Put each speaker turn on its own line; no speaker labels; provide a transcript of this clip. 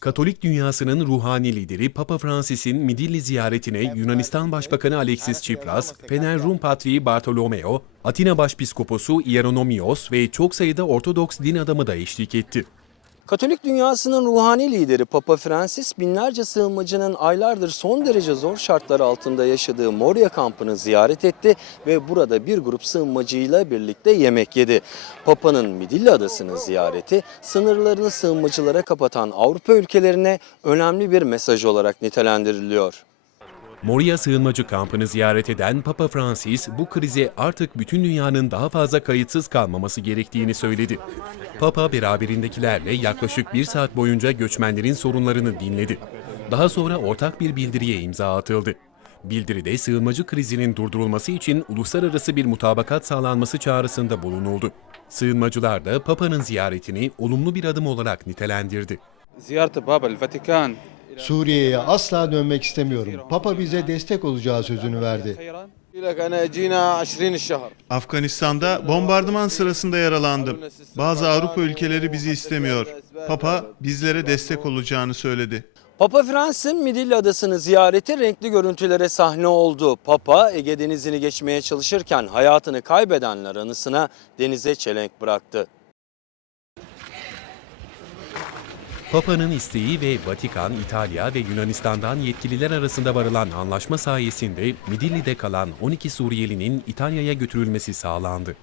Katolik dünyasının ruhani lideri Papa Francis'in Midilli ziyaretine Yunanistan Başbakanı Alexis Tsipras, Fener Rum Patriği Bartolomeo, Atina Başpiskoposu Ieronomios ve çok sayıda Ortodoks din adamı da eşlik etti.
Katolik dünyasının ruhani lideri Papa Francis binlerce sığınmacının aylardır son derece zor şartlar altında yaşadığı Moria kampını ziyaret etti ve burada bir grup sığınmacıyla birlikte yemek yedi. Papa'nın Midilli adasını ziyareti sınırlarını sığınmacılara kapatan Avrupa ülkelerine önemli bir mesaj olarak nitelendiriliyor.
Moria sığınmacı kampını ziyaret eden Papa Francis bu krize artık bütün dünyanın daha fazla kayıtsız kalmaması gerektiğini söyledi. Papa beraberindekilerle yaklaşık bir saat boyunca göçmenlerin sorunlarını dinledi. Daha sonra ortak bir bildiriye imza atıldı. Bildiride sığınmacı krizinin durdurulması için uluslararası bir mutabakat sağlanması çağrısında bulunuldu. Sığınmacılar da Papa'nın ziyaretini olumlu bir adım olarak nitelendirdi.
Ziyareti Baba, Vatikan
Suriye'ye asla dönmek istemiyorum. Papa bize destek olacağı sözünü verdi.
Afganistan'da bombardıman sırasında yaralandım. Bazı Avrupa ülkeleri bizi istemiyor. Papa bizlere destek olacağını söyledi.
Papa Frans'ın Midilli Adası'nı ziyareti renkli görüntülere sahne oldu. Papa Ege Denizi'ni geçmeye çalışırken hayatını kaybedenler anısına denize çelenk bıraktı.
Papa'nın isteği ve Vatikan, İtalya ve Yunanistan'dan yetkililer arasında varılan anlaşma sayesinde Midilli'de kalan 12 Suriyelinin İtalya'ya götürülmesi sağlandı.